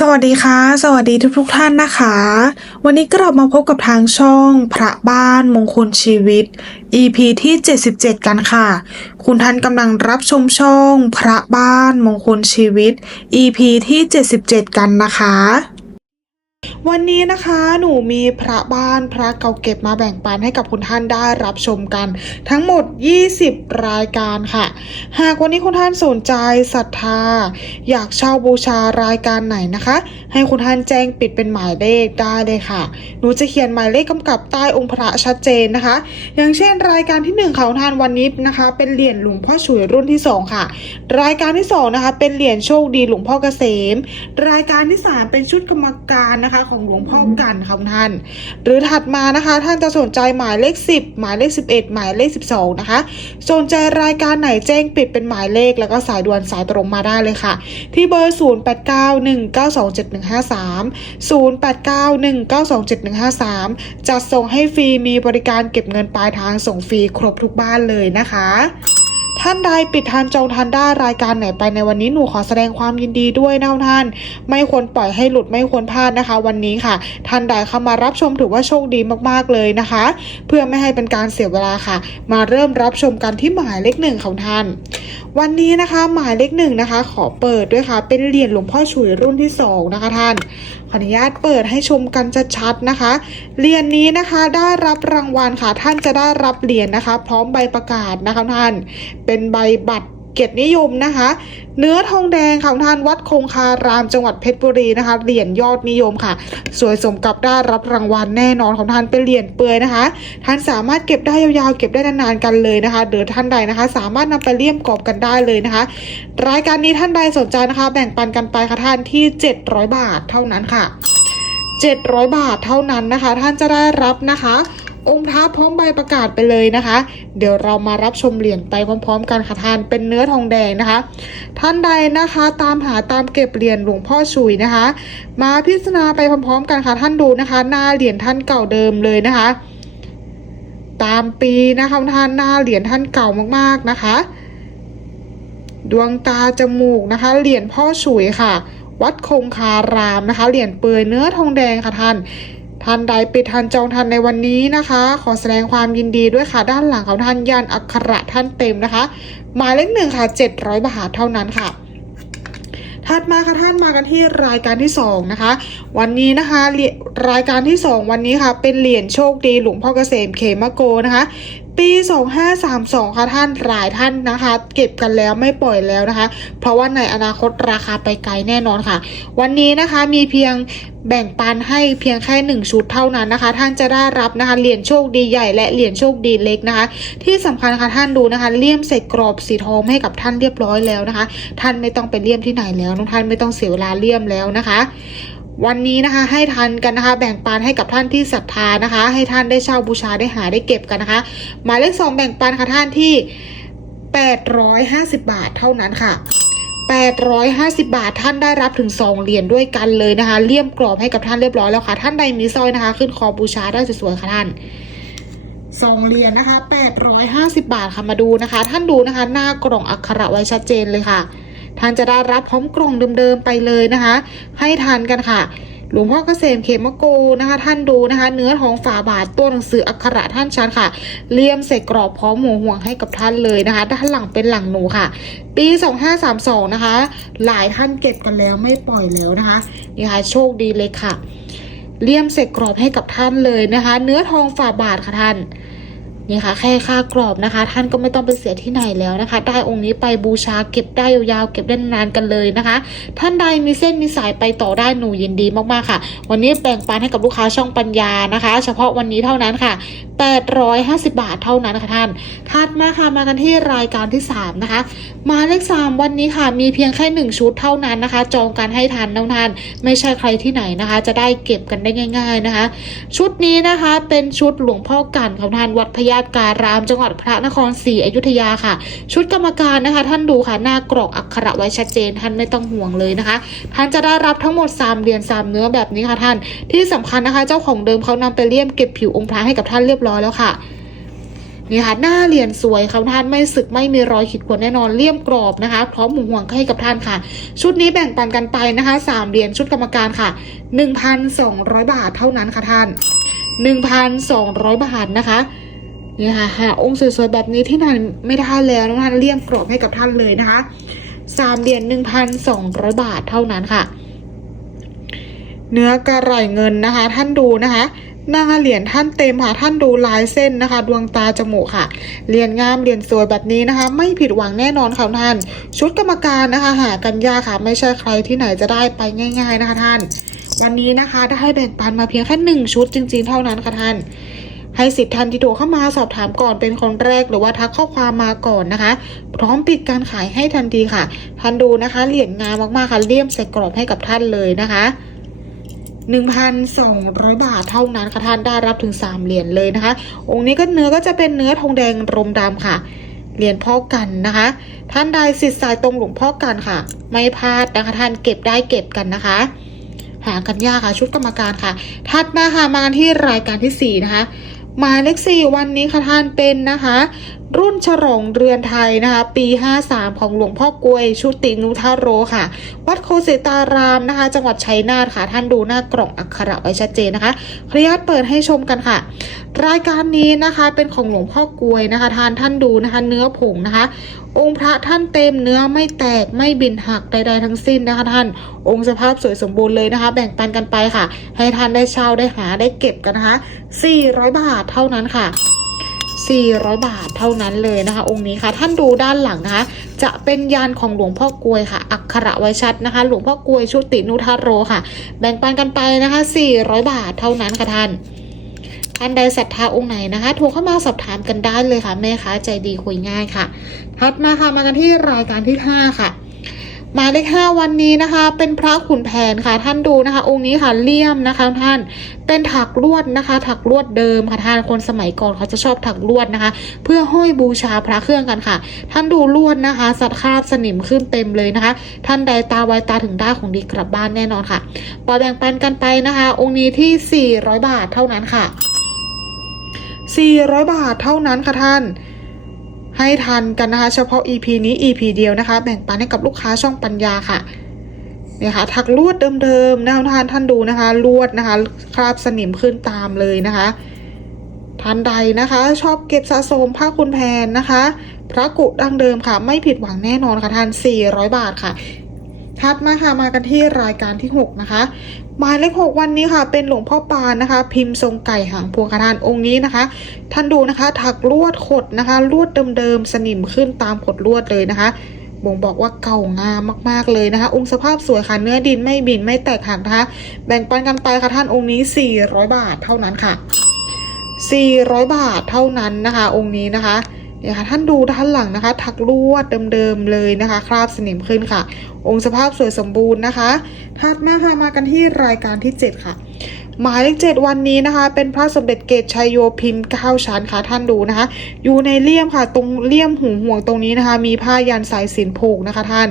สวัสดีค่ะ สวัสดีทุกทุกท่านนะคะ วันนี้กลับมาพบกับทางช่องพระบ้านมงคลชีวิต EP ที่ 77 กันค่ะ คุณท่านกำลังรับชมช่องพระบ้านมงคลชีวิต EP ที่ 77 กันนะคะ วันนี้นะคะหนูมีพระบ้านพระเก่าเก็บมาแบ่งปันให้กับคุณท่านได้รับชมกัน ทั้งหมด 20 รายการค่ะ หากวันนี้คุณท่านสนใจศรัทธา อยากเช่าบูชารายการไหนนะคะ ให้คุณท่านแจ้งปิดเป็นหมายเลขได้เลยค่ะ หนูจะเขียนหมายเลขกำกับใต้องค์พระชัดเจนนะคะ อย่างเช่น รายการที่หนึ่งของท่านวันนี้นะคะ เป็นเหรียญหลวงพ่อฉวยรุ่นที่สองค่ะ รายการที่สองนะคะ เป็นเหรียญโชคดีหลวงพ่อเกษม รายการที่สามเป็นชุดกรรมการนะคะของหลวงพ่อกันค่ะท่าน หรือถัดมานะคะ ท่านจะสนใจหมายเลข 10 หมายเลข 11 หมายเลข 12 นะคะ สนใจรายการไหนแจ้งปิดเป็นหมายเลขแล้วก็สายด่วนสายตรงมาได้เลยค่ะ ที่เบอร์ 0891927153 0891927153 จัดส่งให้ฟรีมีบริการเก็บเงินปลายทางส่งฟรีครบทุกบ้านเลยนะคะ ท่านใดปิดทันจองทันได้รายการไหนไปในวันนี้หนูขอแสดงความยินดีด้วยนะท่าน ไม่ควรปล่อยให้หลุดไม่ควรพลาดนะคะ วันนี้ค่ะ ท่านใดเข้ามารับชมถือว่าโชคดีมากๆเลยนะคะ เพื่อไม่ให้เป็นการเสียเวลาค่ะ มาเริ่มรับชมกันที่หมายเลขหนึ่งของท่าน วันนี้นะคะหมายเลขหนึ่งนะคะ ขอเปิดด้วยค่ะ เป็นเหรียญหลวงพ่อฉุยรุ่นที่สองนะคะท่านขออนุญาตเปิดให้ชมกันชัดๆนะคะ เหรียญนี้นะคะได้รับรางวัลค่ะท่านจะได้รับเหรียญนะคะ พร้อมใบประกาศนะคะท่าน เป็นใบบัตร เกียรตินิยมนะคะ เนื้อทองแดงของท่านวัดคงคารามจังหวัดเพชรบุรีนะคะ เหรียญยอดนิยมค่ะ สวยสมกับได้รับรางวัลแน่นอนของท่านเป็นเหรียญเปลือยนะคะ ท่านสามารถเก็บได้ยาวๆ เก็บได้นานๆกันเลยนะคะหรือท่านใดนะคะ สามารถนำไปเลี่ยมกรอบกันได้เลยนะคะ รายการนี้ท่านใดสนใจนะคะ แบ่งปันกันไปค่ะท่านที่ 700 บาทเท่านั้นค่ะ 700 บาทเท่านั้นนะคะ ท่านจะได้รับนะคะ องค์พระพร้อมใบประกาศไปเลยนะคะ เดี๋ยวเรามารับชมเหรียญไปพร้อม ๆ กันค่ะท่านเป็นเนื้อทองแดงนะคะ ท่านใดนะคะตามหาตามเก็บเหรียญหลวงพ่อชุยนะคะ มาพิจารณาไปพร้อม ๆ กันค่ะท่านดูนะคะ หน้าเหรียญท่านเก่าเดิมเลยนะคะ ตามปีนะคะท่านหน้าเหรียญท่านเก่ามากๆนะคะดวงตาจมูกนะคะ เหรียญพ่อฉุยค่ะ วัดคงคารามนะคะ เหรียญเปือยเนื้อทองแดงค่ะท่าน ท่านใดปิดทันจองทันในวันนี้นะคะ ขอแสดงความยินดีด้วยค่ะ ด้านหลังของท่านยันอักขระท่านเต็มนะคะ หมายเลขหนึ่งค่ะ 700 บาทเท่านั้นค่ะถัดมาค่ะท่านมากันที่รายการที่สองนะคะ วันนี้นะคะเรียญรายการที่สองวันนี้ค่ะ เป็นเหรียญโชคดีหลวงพ่อเกษมเขมโกนะคะ ปี 2532 ค่ะท่านหลายท่านนะคะ เก็บกันแล้วไม่ปล่อยแล้วนะคะ เพราะว่าในอนาคตราคาไปไกลแน่นอนค่ะ วันนี้นะคะมีเพียงแบ่งปันให้เพียงแค่หนึ่งชุดเท่านั้นนะคะ ท่านจะได้รับนะคะเหรียญโชคดีใหญ่และเหรียญโชคดีเล็กนะคะ ที่สำคัญค่ะท่านดูนะคะเลี่ยมใส่กรอบสีทองให้กับท่านเรียบร้อยแล้วนะคะ ท่านไม่ต้องไปเลี่ยมที่ไหนแล้วท่านไม่ต้องเสียเวลาเลี่ยมแล้วนะคะ วันนี้นะคะให้ทันกันนะคะ แบ่งปันให้กับท่านที่ศรัทธานะคะ ให้ท่านได้เช่าบูชาได้หาได้เก็บกันนะคะ หมายเลขสองแบ่งปันค่ะท่านที่ 850 บาทเท่านั้นค่ะ 850 บาทท่านได้รับถึง 2 เหรียญด้วยกันเลยนะคะ เลี่ยมกรอบให้กับท่านเรียบร้อยแล้วค่ะ ท่านใดมีสร้อยนะคะ ขึ้นคอบูชาได้สวยๆค่ะท่านสองเหรียญนะคะ 850 บาทค่ะมาดูนะคะ ท่านดูนะคะ หน้ากล่องอักขระไว้ชัดเจนเลยค่ะ ท่านจะได้รับพร้อมกล่องเดิมๆไปเลยนะคะ ให้ทันกันค่ะหลวงพ่อเกษมเขมโกนะคะ ท่านดูนะคะ เนื้อทองฝาบาทตัวหนังสืออักขระท่านชัดค่ะเลี่ยมใส่กรอบพร้อมหัวห่วงให้กับท่านเลยนะคะ ด้านหลังเป็นหลังหนูค่ะ ปี 2532 นะคะ หลายท่านเก็บกันแล้วไม่ปล่อยแล้วนะคะนี่ค่ะโชคดีเลยค่ะ เลี่ยมใส่กรอบให้กับท่านเลยนะคะ เนื้อทองฝาบาทค่ะท่าน นี่ค่ะแค่ค่ากรอบนะคะ ท่านก็ไม่ต้องไปเสียที่ไหนแล้วนะคะ ได้องค์นี้ไปบูชาเก็บได้ยาวๆเก็บได้นานๆกันเลยนะคะ ท่านใดมีเส้นมีสายไปต่อได้หนูยินดีมากๆค่ะ วันนี้แบ่งปันให้กับลูกค้าช่องปัญญานะคะ เฉพาะวันนี้เท่านั้นค่ะ 850 บาทเท่านั้นค่ะท่านถัดมาค่ะมากันที่รายการที่ 3 นะคะ มาเลข 3 วันนี้ค่ะมีเพียงแค่ 1 ชุดเท่านั้นนะคะ จองกันให้ทันน้องท่านไม่ใช่ใครที่ไหนนะคะ จะได้เก็บกันได้ง่าย ๆนะคะ ชุดนี้นะคะเป็นชุดหลวงพ่อกันของท่านวัดพญาการามจังหวัดพระนครศรีอยุธยาค่ะ ชุดกรรมการนะคะ ท่านดูค่ะหน้ากรอกอักขระไว้ชัดเจน ท่านไม่ต้องห่วงเลยนะคะ ท่านจะได้รับทั้งหมด 3เหรียญ3เนื้อแบบนี้ค่ะท่าน ที่สำคัญนะคะ เจ้าของเดิมเขานำไปเลี่ยมเก็บผิวองค์พระให้กับท่านเรียบร้อยแล้วค่ะนี่ค่ะหน้าเหรียญสวยค่ะท่านไม่สึกไม่มีรอยขีดข่วนแน่นอนเลี่ยมกรอบนะคะ พร้อมหมูห่วงให้กับท่านค่ะ ชุดนี้แบ่งปันกันไปนะคะสามเหรียญชุดกรรมการค่ะ 1,200 บาทเท่านั้นค่ะท่าน 1,200 บาทนะคะ นี่ค่ะหาองค์สวยๆแบบนี้ที่ไหนไม่ได้แล้วนะท่านเลี่ยมกรอบให้กับท่านเลยนะคะสามเหรียญ1,200บาทเท่านั้นค่ะ เนื้อกระไหล่เงินนะคะ ท่านดูนะคะหน้าเหรียญท่านเต็มค่ะท่านดูลายเส้นนะคะ ดวงตาจมูกค่ะเหรียญงามเหรียญสวยแบบนี้นะคะ ไม่ผิดหวังแน่นอนค่ะท่าน ชุดกรรมการนะคะ หากันยากค่ะ ไม่ใช่ใครที่ไหนจะได้ไปง่าย ๆนะคะท่าน วันนี้นะคะได้ให้แบ่งปันมาเพียงแค่หนึ่งชุดจริง ๆ เท่านั้นค่ะท่าน ให้สิทธิ์ทันที่โทรเข้ามาสอบถามก่อนเป็นคนแรกหรือว่าทักข้อความมาก่อนนะคะ พร้อมปิดการขายให้ทันทีค่ะท่านดูนะคะเหรียญงามมากๆค่ะเลี่ยมใส่กรอบให้กับท่านเลยนะคะ1,200 บาทเท่านั้นค่ะท่านได้รับถึง 3 เหรียญเลยนะคะ องค์นี้ก็เนื้อก็จะเป็นเนื้อทองแดงรมดำค่ะ เหรียญพ่อกันนะคะ ท่านใดสิทธิ์สายตรงหลวงพ่อกันค่ะ ไม่พลาดนะคะท่านเก็บได้เก็บกันนะคะ หากันยากค่ะชุดกรรมการค่ะ ถัดมาค่ะมากันที่รายการที่ 4 นะคะ หมายเลขสี่วันนี้ค่ะท่านเป็นนะคะรุ่นฉลองเรือนไทยนะคะ ปี 53 ของหลวงพ่อกลวยชุตินุทาโรค่ะ วัดโคสิตารามนะคะ จังหวัดชัยนาทค่ะ ท่านดูหน้ากล่องอักขระไว้ชัดเจนนะคะขออนุญาตเปิดให้ชมกันค่ะ รายการนี้นะคะเป็นของหลวงพ่อกลวยนะคะท่านท่านดูนะคะ เนื้อผงนะคะ องค์พระท่านเต็มเนื้อไม่แตกไม่บินหักใดๆทั้งสิ้นนะคะ ท่าน องค์สภาพสวยสมบูรณ์เลยนะคะ แบ่งปันกันไปค่ะ ให้ท่านได้เช่าได้หาได้เก็บกันนะคะ400 บาทเท่านั้นค่ะ 400 บาทเท่านั้นเลยนะคะ องค์นี้ค่ะ ท่านดูด้านหลังนะคะ จะเป็นยานของหลวงพ่อกลวยค่ะ อักขระไว้ชัดนะคะ หลวงพ่อกลวยชุตินุทาโรค่ะ แบ่งปันกันไปนะคะ 400 บาทเท่านั้นค่ะท่านท่านใดศรัทธาองค์ไหนนะคะโทรเข้ามาสอบถามกันได้เลยค่ะแม่ค้าใจดีคุยง่ายค่ะถัดมาค่ะมากันที่รายการที่ 5 ค่ะ หมายเลขห้าวันนี้นะคะ เป็นพระขุนแผนค่ะท่านดูนะคะ องค์นี้ค่ะเลี่ยมนะคะท่านเป็นถักลวดนะคะ ถักลวดเดิมค่ะท่านคนสมัยก่อนเขาจะชอบถักลวดนะคะ เพื่อห้อยบูชาพระเครื่องกันค่ะ ท่านดูลวดนะคะสัตว์คราบสนิมขึ้นเต็มเลยนะคะ ท่านใดตาไวตาถึงได้ของดีกลับบ้านแน่นอนค่ะปอแบ่งปันกันไปนะคะ องค์นี้ที่ 400 บาทเท่านั้นค่ะ 400 บาทเท่านั้นค่ะท่าน ให้ทันกันนะคะ เฉพาะ EP นี้ EP เดียวนะคะ แบ่งปันให้กับลูกค้าช่องปัญญาค่ะเนี่ยค่ะถักลวดเดิมๆนะคะท่านท่านดูนะคะ ลวดนะคะ คราบสนิมขึ้นตามเลยนะคะท่านใดนะคะ ชอบเก็บสะสมผ้าคุณแผนนะคะ พระกุดั้งเดิมค่ะ ไม่ผิดหวังแน่นอนค่ะท่าน400 บาทค่ะ ถัดมาค่ะมากันที่รายการที่ 6 นะคะ หมายเลขหกวันนี้ค่ะ เป็นหลวงพ่อปานนะคะ พิมพ์ทรงไก่หางพวงค่ะท่านองค์นี้นะคะ ท่านดูนะคะถักลวดขดนะคะลวดเดิมๆสนิมขึ้นตามขดลวดเลยนะคะบ่งบอกว่าเก่างามมากๆเลยนะคะ องค์สภาพสวยค่ะเนื้อดินไม่บินไม่แตกหักนะคะ แบ่งปันกันไปค่ะท่านองค์นี้ 400 บาทเท่านั้นค่ะ 400 บาทเท่านั้นนะคะ องค์นี้นะคะ เนี่ยค่ะท่านดูด้านหลังนะคะ ถักลวดเดิมๆเลยนะคะ คราบสนิมขึ้นค่ะ องค์สภาพสวยสมบูรณ์นะคะถัดมาค่ะมากันที่รายการที่ 7 ค่ะ หมายเลขเจ็ดวันนี้นะคะ เป็นพระสมเด็จเกตชัยโยพิมพ์เก้าชั้นค่ะท่านดูนะคะ อยู่ในเลี่ยมค่ะ ตรงเลี่ยมหูห่วงตรงนี้นะคะ มีผ้ายันสายสินผูกนะคะท่าน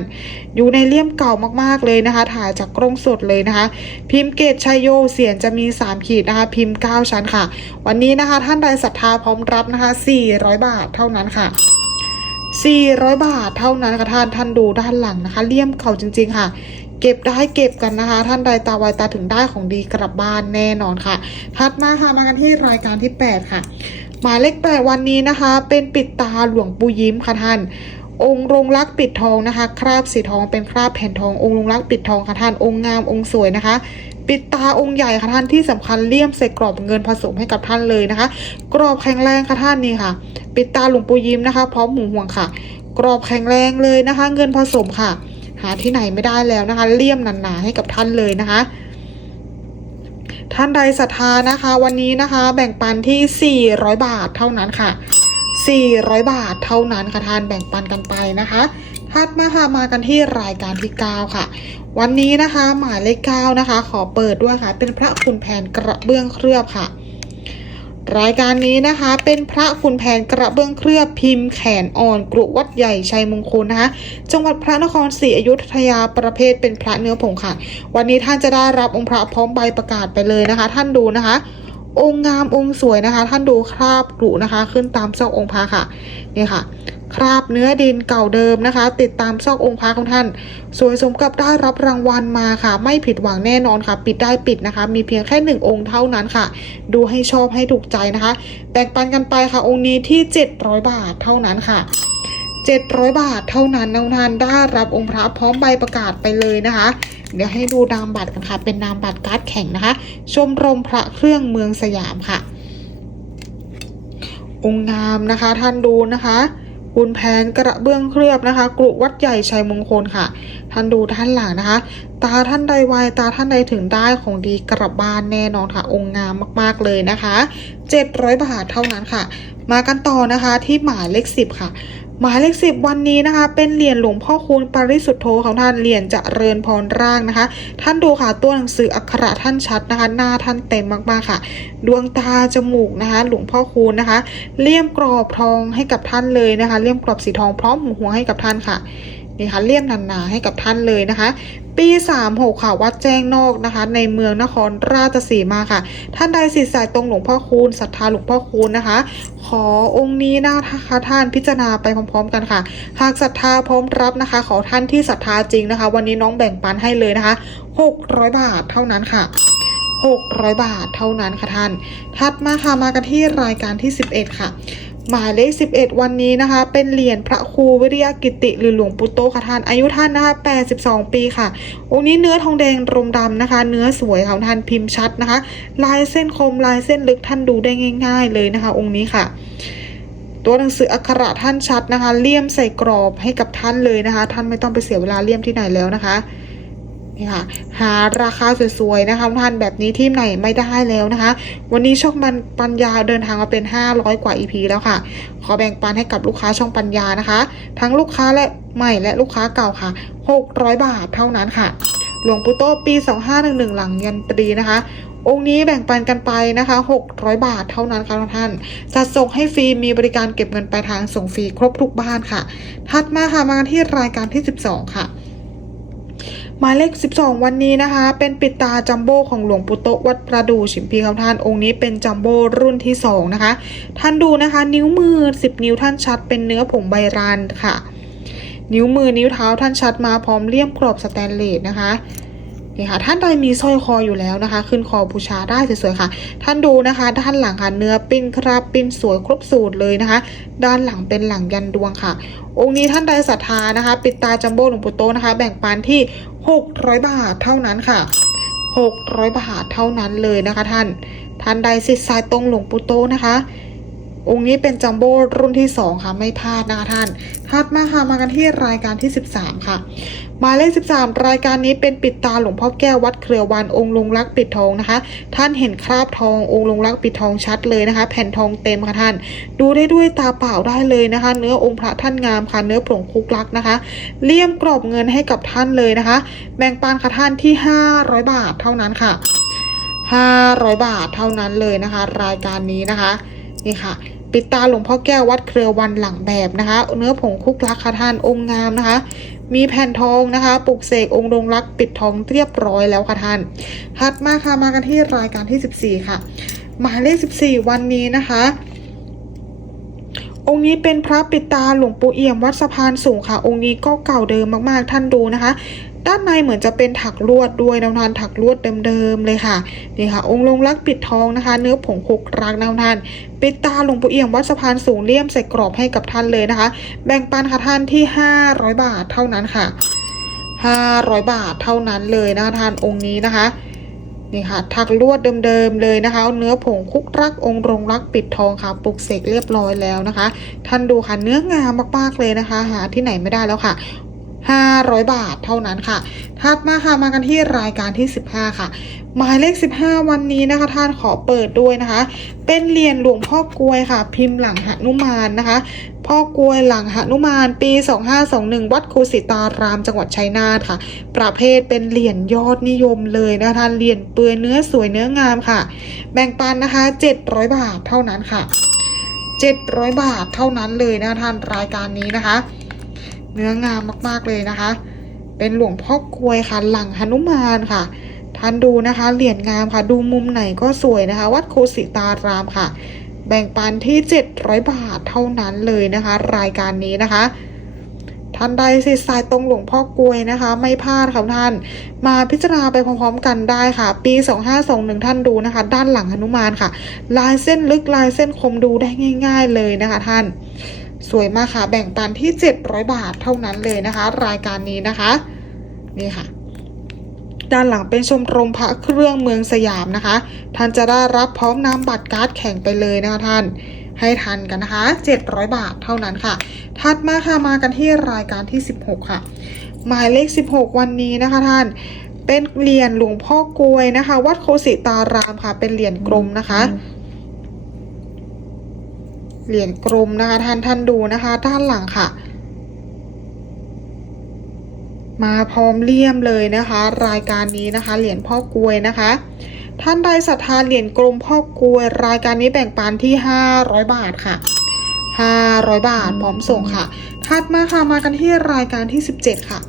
อยู่ในเลี่ยมเก่ามากๆเลยนะคะ ถ่ายจากกล้องสดเลยนะคะ พิมพ์เกตชัยโยเสียนจะมี3ขีดนะคะ พิมพ์9ชั้นค่ะ วันนี้นะคะ ท่านใดศรัทธาพร้อมรับนะคะ400บาทเท่านั้นค่ะ400 บาทเท่านั้นค่ะท่าน ท่านดูด้านหลังนะคะ เลี่ยมเก่าจริง ๆ ค่ะ เก็บได้เก็บกันนะคะ ท่านใดตาไวตาถึงได้ของดีกลับบ้านแน่นอนค่ะถัดมาค่ะมากันที่รายการที่ 8 ค่ะ หมายเลขแปดวันนี้นะคะ เป็นปิดตาหลวงปู่ยิ้มค่ะท่านองค์รงลักปิดทองนะคะ คราบสีทองเป็นคราบแผ่นทององค์รงลักปิดทองค่ะท่านองค์งามองค์สวยนะคะ ปิดตาองค์ใหญ่ค่ะท่านที่สำคัญเลี่ยมใส่กรอบเงินผสมให้กับท่านเลยนะคะ กรอบแข็งแรงค่ะท่านนี่ค่ะ ปิดตาหลวงปู่ยิ้มนะคะ พร้อมหมูห่วงค่ะ กรอบแข็งแรงเลยนะคะ เงินผสมค่ะาที่ไหนไม่ได้แล้วนะคะ เลี่ยมหนาๆให้กับท่านเลยนะคะ ท่านใดศรัทธานะคะ วันนี้นะคะ แบ่งปันที่ 400 บาทเท่านั้นค่ะ 400 บาทเท่านั้นค่ะท่านแบ่งปันกันไปนะคะถัดมาค่ะมากันที่รายการที่ 9 ค่ะ วันนี้นะคะ หมายเลข9นะคะ ขอเปิดด้วยค่ะ เป็นพระคุณแผนกระเบื้องเคลือบค่ะ รายการนี้นะคะเป็นพระคุณแผนกระเบื้องเคลือบพิมพ์แขนอ่อนกรุวัดใหญ่ชัยมงคลนะคะจังหวัดพระนครศรีอยุธยาประเภทเป็นพระเนื้อผงค่ะ วันนี้ท่านจะได้รับองค์พระพร้อมใบประกาศไปเลยนะคะ ท่านดูนะคะ องค์งามองค์สวยนะคะ ท่านดูคราบกรุนะคะ ขึ้นตามซอกองค์พระค่ะนี่ค่ะ คราบเนื้อดินเก่าเดิมนะคะ ติดตามซอกองค์พระของท่าน สวยสมกับได้รับรางวัลมาค่ะ ไม่ผิดหวังแน่นอนค่ะ ปิดได้ปิดนะคะ มีเพียงแค่หนึ่งองค์เท่านั้นค่ะ ดูให้ชอบให้ถูกใจนะคะแบ่งปันกันไปค่ะองค์นี้ที่ 700 บาทเท่านั้นค่ะ 700 บาทเท่านั้นน้องทานได้รับองค์พระพร้อมใบประกาศไปเลยนะคะ เดี๋ยวให้ดูนามบัตรกันค่ะ เป็นนามบัตรการ์ดแข่งนะคะ ชมรมพระเครื่องเมืองสยามค่ะ องค์งามนะคะท่านดูนะคะบุญแผนกระเบื้องเคลือบนะคะกรุวัดใหญ่ชัยมงคลค่ะ ท่านดูท่านหลังนะคะ ตาท่านใดไวตาท่านใดถึงได้ของดีกลับบ้านแน่นอนค่ะ องค์งามมากๆเลยนะคะ 700 บาทเท่านั้นค่ะ มากันต่อนะคะที่หมายเลข10 ค่ะ หมายเลขสิบวันนี้นะคะ เป็นเหรียญหลวงพ่อคูณปริสุทธโธของท่านเหรียญเจะเริญพรร่างนะคะ ท่านดูค่ะตัวหนังสืออักขระท่านชัดนะคะ หน้าท่านเต็มมากๆค่ะ ดวงตาจมูกนะคะ หลวงพ่อคูณนะคะ เลี่ยมกรอบทองให้กับท่านเลยนะคะ เลี่ยมกรอบสีทองพร้อมหูหัวให้กับท่านค่ะ นี่ค่ะเลี่ยมหนาๆให้กับท่านเลยนะคะ ปี 36 ค่ะ วัดแจ้งนอกนะคะ ในเมืองนครราชสีมาค่ะ ท่านใดสิทธิ์สายตรงหลวงพ่อคูณศรัทธาหลวงพ่อคูณนะคะ ขอองค์นี้นะคะท่านพิจารณาไปพร้อม ๆ กันค่ะ หากศรัทธาพร้อมรับนะคะ ขอท่านที่ศรัทธาจริงนะคะ วันนี้น้องแบ่งปันให้เลยนะคะ 600 บาทเท่านั้นค่ะ600 บาทเท่านั้นค่ะท่าน ถัดมาค่ะมากันที่รายการที่ 11 ค่ะ หมายเลข 11 วันนี้นะคะ เป็นเหรียญพระครูวิริยกิติหรือหลวงปู่โตค่ะท่านอายุท่านนะคะ82 ปีค่ะ องค์นี้เนื้อทองแดงรมดำนะคะ เนื้อสวยค่ะท่านพิมพ์ชัดนะคะ ลายเส้นคมลายเส้นลึกท่านดูได้ง่าย ๆ เลยนะคะ องค์นี้ค่ะ ตัวหนังสืออักขระท่านชัดนะคะ เลี่ยมใส่กรอบให้กับท่านเลยนะคะ ท่านไม่ต้องไปเสียเวลาเลี่ยมที่ไหนแล้วนะคะ นี่ค่ะ หาราคาสวยๆนะคะท่านแบบนี้ที่ไหนไม่ได้แล้วนะคะ วันนี้ช่องมันปัญญาเดินทางมาเป็น 500 กว่า EP แล้วค่ะ ขอแบ่งปันให้กับลูกค้าช่องปัญญานะคะ ทั้งลูกค้าและใหม่และลูกค้าเก่าค่ะ 600 บาทเท่านั้นค่ะ หลวงปู่โตปี 2511 หลังยันตรีนะคะองค์นี้แบ่งปันกันไปนะคะ 600 บาทเท่านั้นค่ะท่าน จัดส่งให้ฟรี มีบริการเก็บเงินปลายทางส่งฟรีครบทุกบ้านค่ะ ถัดมาค่ะมาที่รายการที่ 12 ค่ะ หมายเลข 12 วันนี้นะคะ เป็นปิดตาจัมโบ้ของหลวงปู่โตวัดประดู่ฉิมพีครับท่านองค์นี้เป็นจัมโบ้รุ่นที่2นะคะ ท่านดูนะคะ นิ้วมือ 10 นิ้วท่านชัดเป็นเนื้อผงใบรานค่ะ นิ้วมือนิ้วเท้าท่านชัดมาพร้อมเลี่ยมกรอบสแตนเลสนะคะ นี่ค่ะ ท่านใดมีสร้อยคออยู่แล้วนะคะ ขึ้นคอบูชาได้สวยๆค่ะ ท่านดูนะคะด้านหลังค่ะเนื้อปิ้นครับปิ้นสวยครบสูตรเลยนะคะ ด้านหลังเป็นหลังยันดวงค่ะ องค์นี้ท่านใดศรัทธานะคะ ปิดตาจัมโบ้หลวงปู่โตนะคะ แบ่งปันที่ 600 บาทเท่านั้นค่ะ 600 บาทเท่านั้นเลยนะคะ ท่าน ท่านใดสิทธิ์สายตรงหลวงปู่โตนะคะ องค์นี้เป็นจัมโบ้รุ่นที่ 2 ค่ะ ไม่พลาดนะคะท่านถัดมาค่ะมากันที่รายการที่ 13 ค่ะหมายเลข 13 รายการนี้เป็นปิดตาหลวงพ่อแก้ววัดเครือวันองค์ลงรักปิดทองนะคะ ท่านเห็นคราบทององค์ลงรักปิดทองชัดเลยนะคะ แผ่นทองเต็มค่ะท่าน ดูได้ด้วยตาเปล่าได้เลยนะคะ เนื้อองค์พระท่านงามค่ะเนื้อผงคุกลักนะคะ เลี่ยมกรอบเงินให้กับท่านเลยนะคะแบ่งปันค่ะท่านที่ 500 บาทเท่านั้นค่ะ 500 บาทเท่านั้นเลยนะคะ รายการนี้นะคะ นี่ค่ะ ปิดตาหลวงพ่อแก้ววัดเครือวันหลังแบบนะคะ เนื้อผงคุกลักค่ะท่านองค์งามนะคะ มีแผ่นทองนะคะปลุกเสกองค์ดงรักปิดทองเรียบร้อยแล้วค่ะท่านถัดมาค่ะมากันที่รายการที่ 14 ค่ะ หมายเลข 14 วันนี้นะคะองค์นี้เป็นพระปิดตาหลวงปู่เอี่ยมวัดสะพานสูงค่ะ องค์นี้ก็เก่าเดิมมากๆท่านดูนะคะ ด้านในเหมือนจะเป็นถักลวดด้วยนานถักลวดเดิมๆเลยค่ะนี่ค่ะ องค์ลงรักปิดทองนะคะ เนื้อผงคุกรักนานปิดตาหลวงปู่เอี่ยมวัดสะพานสูงเลี่ยมใส่กรอบให้กับท่านเลยนะคะ แบ่งปันค่ะท่านที่ 500 บาทเท่านั้นค่ะ 500 บาทเท่านั้นเลยนะคะท่านองค์นี้นะคะนี่ค่ะถักลวดเดิมๆเลยนะคะ เนื้อผงคุกรักองค์รงรักปิดทองค่ะปลุกเสกเรียบร้อยแล้วนะคะ ท่านดูค่ะเนื้องามมากๆเลยนะคะ หาที่ไหนไม่ได้แล้วค่ะ 500 บาทเท่านั้นค่ะ ถัดมาค่ะมากันที่รายการที่ 15 ค่ะ หมายเลข 15 วันนี้นะคะ ท่านขอเปิดด้วยนะคะ เป็นเหรียญหลวงพ่อกลวยค่ะ พิมพ์หลังหนุมานนะคะ พ่อกลวยหลังหนุมานปี 2521 วัดคูสิตารามจังหวัดชัยนาทค่ะ ประเภทเป็นเหรียญยอดนิยมเลยนะคะท่านเหรียญเปลือยเนื้อสวยเนื้องามค่ะ แบ่งปันนะคะ 700 บาทเท่านั้นค่ะ700 บาทเท่านั้นเลยนะท่านรายการนี้นะคะ เนื้องามมากๆเลยนะคะ เป็นหลวงพ่อกลวยค่ะ หลังหนุมานค่ะท่านดูนะคะเหรียญงามค่ะ ดูมุมไหนก็สวยนะคะ วัดโคสิตารามค่ะ แบ่งปันที่ 700 บาทเท่านั้นเลยนะคะ รายการนี้นะคะท่านใดสิสายตรงหลวงพ่อกลวยนะคะ ไม่พลาดค่ะท่าน มาพิจารณาไปพร้อมๆกันได้ค่ะ ปี 2521 ท่านดูนะคะ ด้านหลังหนุมานค่ะ ลายเส้นลึกลายเส้นคมดูได้ง่าย ๆเลยนะคะท่าน สวยมากค่ะ แบ่งปันที่ 700 บาทเท่านั้นเลยนะคะ รายการนี้นะคะ นี่ค่ะ ด้านหลังเป็นชมรมพระเครื่องเมืองสยามนะคะ ท่านจะได้รับพร้อมนำบัตรการ์ดแข่งไปเลยนะคะท่านให้ทันกันนะคะ 700 บาทเท่านั้นค่ะ ถัดมาค่ะมากันที่รายการที่ 16 ค่ะ หมายเลข 16 วันนี้นะคะท่าน เป็นเหรียญหลวงพ่อกลวยนะคะ วัดโคสิตารามค่ะ เป็นเหรียญกลมนะคะ เหรียญกลมนะคะท่านท่านดูนะคะ ด้านหลังค่ะ มาพร้อมเลี่ยมเลยนะคะ รายการนี้นะคะ เหรียญพ่อกลวยนะคะ ท่านใดศรัทธาเหรียญกลมพ่อกลวย รายการนี้แบ่งปันที่ 500 บาทค่ะ500 บาทพร้อมส่งค่ะถัดมาค่ะมากันที่รายการที่ 17 ค่ะ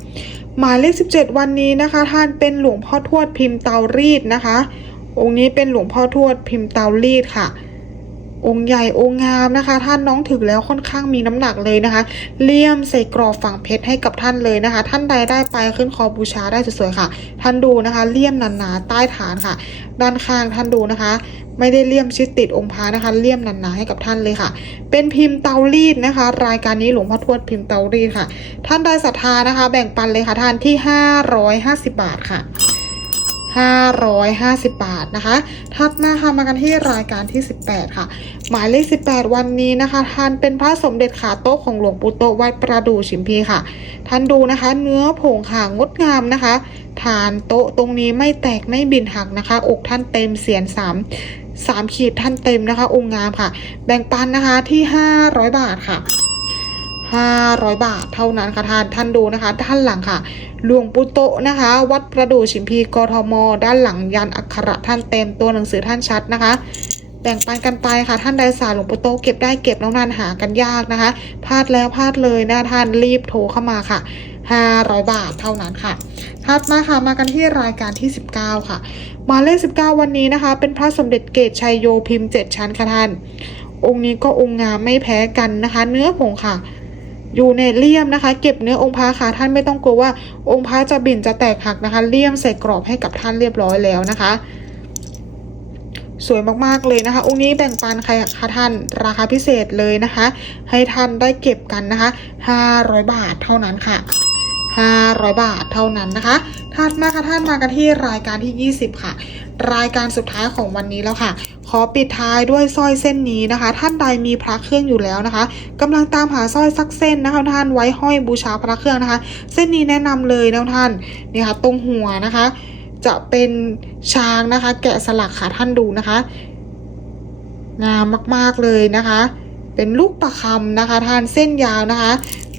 หมายเลข 17 วันนี้นะคะ ท่านเป็นหลวงพ่อทวดพิมพ์เตารีดนะคะ องค์นี้เป็นหลวงพ่อทวดพิมพ์เตารีดค่ะ องค์ใหญ่องค์งามนะคะ ท่านน้องถึงแล้วค่อนข้างมีน้ำหนักเลยนะคะ เลี่ยมใส่กรอบฝังเพชรให้กับท่านเลยนะคะ ท่านใดได้ไปขึ้นคอบูชาได้สวยๆค่ะ ท่านดูนะคะ เลี่ยมหนาๆใต้ฐานค่ะ ด้านข้างท่านดูนะคะ ไม่ได้เลี่ยมชิดติดองค์พระนะคะ เลี่ยมหนาๆให้กับท่านเลยค่ะ เป็นพิมพ์เตารีดนะคะ รายการนี้หลวงพ่อทวดพิมพ์เตารีดค่ะ ท่านใดศรัทธานะคะ แบ่งปันเลยค่ะท่านที่ 550 บาทค่ะ 550 บาทนะคะ ถัดมาค่ะมากันที่รายการที่ 18 ค่ะ หมายเลข 18 วันนี้นะคะท่านเป็นพระสมเด็จขาโต๊ะของหลวงปู่โตะวัดประดู่ชิมพีค่ะ ท่านดูนะคะ เนื้อผงค่ะงดงามนะคะ ฐานโต๊ะตรงนี้ไม่แตกไม่บินหักนะคะ อกท่านเต็มเสียนสามสามขีดท่านเต็มนะคะ องค์งามค่ะ แบ่งปันนะคะที่ 500 บาทค่ะ 500 บาทเท่านั้นค่ะท่านท่านดูนะคะ ด้านหลังค่ะหลวงปู่โตนะคะ วัดประดู่ชิมพีกทม ด้านหลังยันอักขระท่านเต็มตัวหนังสือท่านชัดนะคะแบ่งปันกันไปค่ะ ท่านใดสายหลวงปู่โตเก็บได้เก็บน้องนานหากันยากนะคะพลาดแล้วพลาดเลยนะท่านรีบโทรเข้ามาค่ะ 500 บาทเท่านั้นค่ะถัดมาค่ะมากันที่รายการที่ 19 ค่ะ มาเลข 19 วันนี้นะคะ เป็นพระสมเด็จเกตชัยโยพิมพ์ 7 ชั้นค่ะท่าน องค์นี้ก็องค์งามไม่แพ้กันนะคะ เนื้อผงค่ะ อยู่ในเลี่ยมนะคะ เก็บเนื้อองค์พระค่ะท่านไม่ต้องกลัวว่าองค์พระจะบิ่นจะแตกหักนะคะ เลี่ยมใส่กรอบให้กับท่านเรียบร้อยแล้วนะคะ สวยมากๆเลยนะคะ องค์นี้แบ่งปันใครคะท่านราคาพิเศษเลยนะคะ ให้ท่านได้เก็บกันนะคะ500 บาทเท่านั้นค่ะ500 บาทเท่านั้นนะคะถัดมาค่ะท่านมากันที่รายการที่ 20 ค่ะ รายการสุดท้ายของวันนี้แล้วค่ะ ขอปิดท้ายด้วยสร้อยเส้นนี้นะคะ ท่านใดมีพระเครื่องอยู่แล้วนะคะกำลังตามหาสร้อยสักเส้นนะคะท่านไว้ห้อยบูชาพระเครื่องนะคะ เส้นนี้แนะนำเลยนะท่านนี่ค่ะตรงหัวนะคะ จะเป็นช้างนะคะ แกะสลักค่ะท่านดูนะคะงามมากๆเลยนะคะ เป็นลูกประคำนะคะ ท่านเส้นยาวนะคะ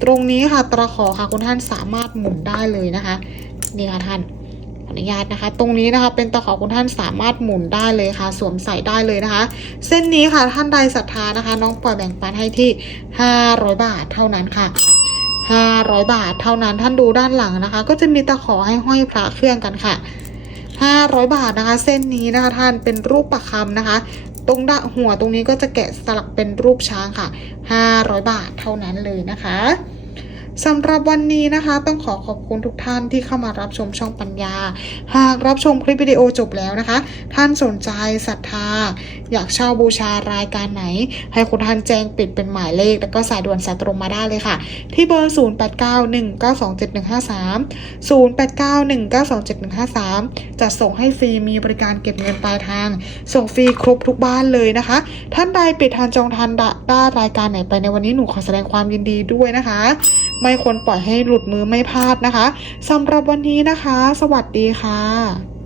ตรงนี้ค่ะตะขอค่ะคุณท่านสามารถหมุนได้เลยนะคะนี่ค่ะท่าน อนุญาตนะคะ ตรงนี้นะคะเป็นตะขอคุณท่านสามารถหมุนได้เลยค่ะ สวมใส่ได้เลยนะคะ เส้นนี้ค่ะท่านใดศรัทธานะคะ น้องปล่อยแบ่งปันให้ที่ 500 บาทเท่านั้นค่ะ 500 บาทเท่านั้นท่านดูด้านหลังนะคะ ก็จะมีตะขอให้ห้อยพระเครื่องกันค่ะ 500 บาทนะคะ เส้นนี้นะคะท่านเป็นรูปประคำนะคะ ตรงด้านหัวตรงนี้ก็จะแกะสลักเป็นรูปช้างค่ะ 500 บาทเท่านั้นเลยนะคะ สำหรับวันนี้นะคะ ต้องขอขอบคุณทุกท่านที่เข้ามารับชมช่องปัญญา หากรับชมคลิปวิดีโอจบแล้วนะคะ ท่านสนใจศรัทธา อยากเช่าบูชารายการไหน ให้คุณท่านแจ้งปิดเป็นหมายเลข แล้วก็สายด่วนสายตรงมาได้เลยค่ะ ที่เบอร์ 0891927153 0891927153 จะส่งให้ฟรีมีบริการเก็บเงินปลายทาง ส่งฟรีครบทุกบ้านเลยนะคะ ท่านใดปิดทานจองทานได้รายการไหนไปในวันนี้หนูขอแสดงความยินดีด้วยนะคะ ไม่ควรปล่อยให้หลุดมือไม่พลาดนะคะสำหรับวันนี้นะคะ สวัสดีค่ะ